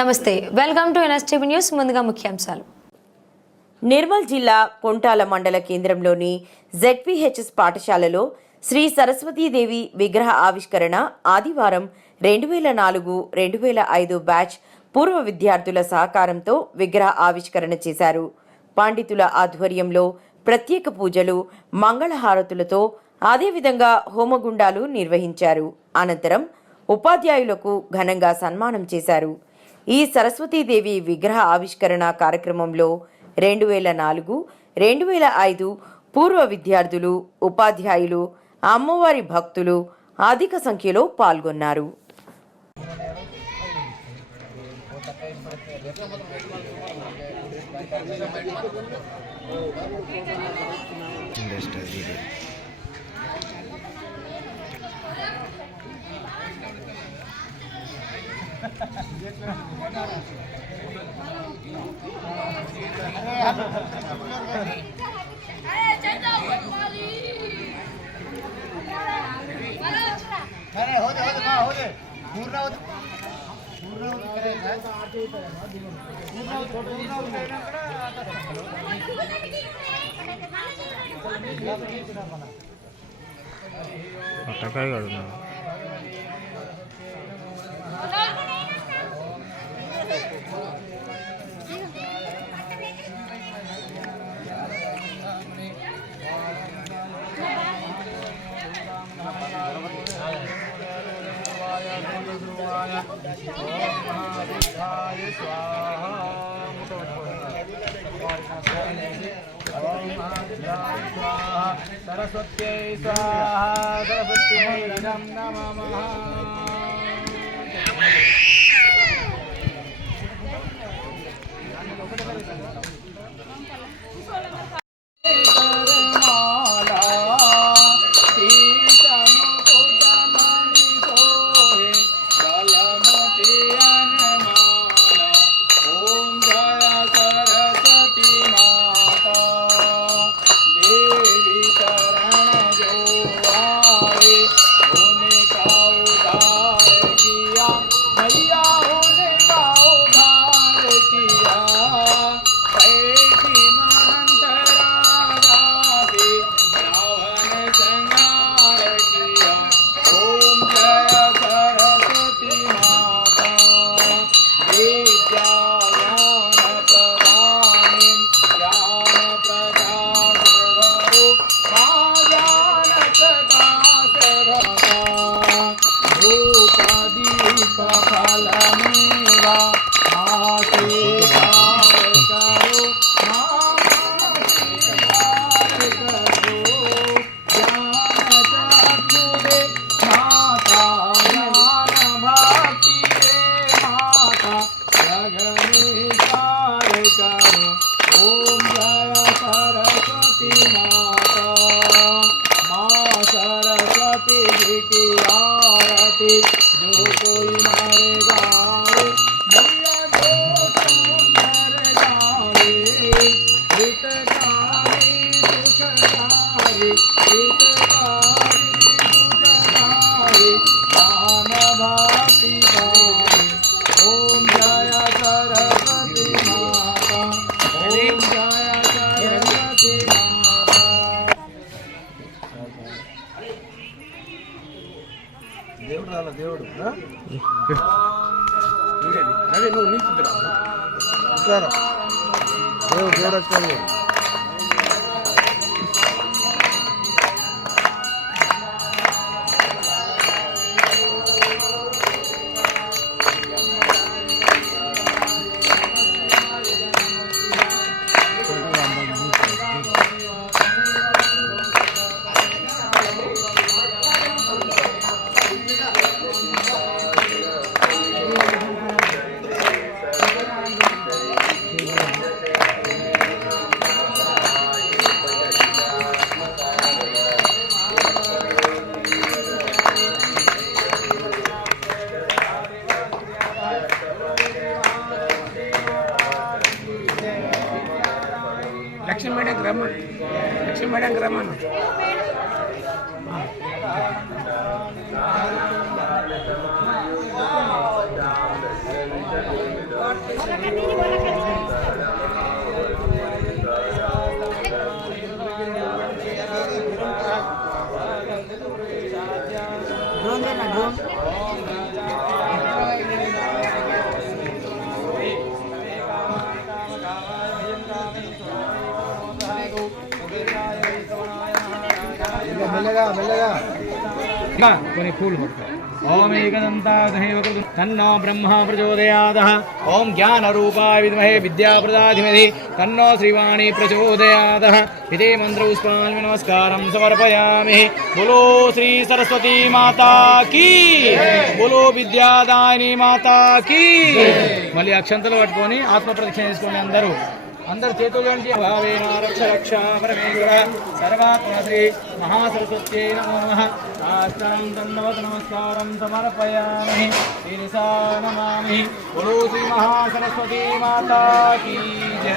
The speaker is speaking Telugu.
నమస్తే, వెల్కమ్ టు ఎన్ఎస్టీవీ న్యూస్. ముందుగా ముఖ్యాంశాలు. నిర్మల్ జిల్లా కొంటాల మండల కేంద్రంలోని జెడ్పీహెచ్ఎస్ పాఠశాలలో శ్రీ సరస్వతీదేవి విగ్రహ ఆవిష్కరణ ఆదివారం 2004-2005 బ్యాచ్ పూర్వ విద్యార్థుల సహకారంతో విగ్రహ ఆవిష్కరణ చేశారు. పండితుల ఆధ్వర్యంలో ప్రత్యేక పూజలు, మంగళహారతులతో అదేవిధంగా హోమగుండాలు నిర్వహించారు. అనంతరం ఉపాధ్యాయులకు ఘనంగా సన్మానం చేశారు. ఈ సరస్వతీదేవి విగ్రహ ఆవిష్కరణ కార్యక్రమంలో 2004-2005 పూర్వ విద్యార్థులు, ఉపాధ్యాయులు, అమ్మవారి భక్తులు అధిక సంఖ్యలో పాల్గొన్నారు. सरस्वत्यै स्वाहा सरस्वत्यै नमः. దేవుడు రవి నువ్వు నిల్చుద్దురా దేవుడు వచ్చాడు. లక్ష్మీ మేడం గ్రామం మెల్లగా మెల్లగా కొన్ని ఫూల్ ఓం ఏకదంతాగ్నేవ తన్నో బ్రహ్మ ప్రచోదయాదః ఓం జ్ఞానరూపాయ విద్మహే విద్యాప్రదాధిమతి తన్నో శ్రీవాణి ప్రచోదయాదః ఇదే మంత్రపుష్పాణి నమస్కారం సమర్పయామి. బోలో శ్రీ సరస్వతీ మాతా కీ, బోలో విద్యాదాయిని మాతా కీ. మళ్ళీ అక్షంతలు పట్టుకొని ఆత్మ ప్రదక్షిణ చేసుకోండి అందరు చేతుల్లోంచి భావేన రక్ష రక్ష పరమేశ్వర సర్వాత్మ శ్రీ మహాసరస్వత్యై నమో నమః. సాష్టాంగం దండవత్ నమస్కారం సమర్పయామి. శిరసా నమామి. బోలో శ్రీ మహాసరస్వతీ మాతా కీ జై.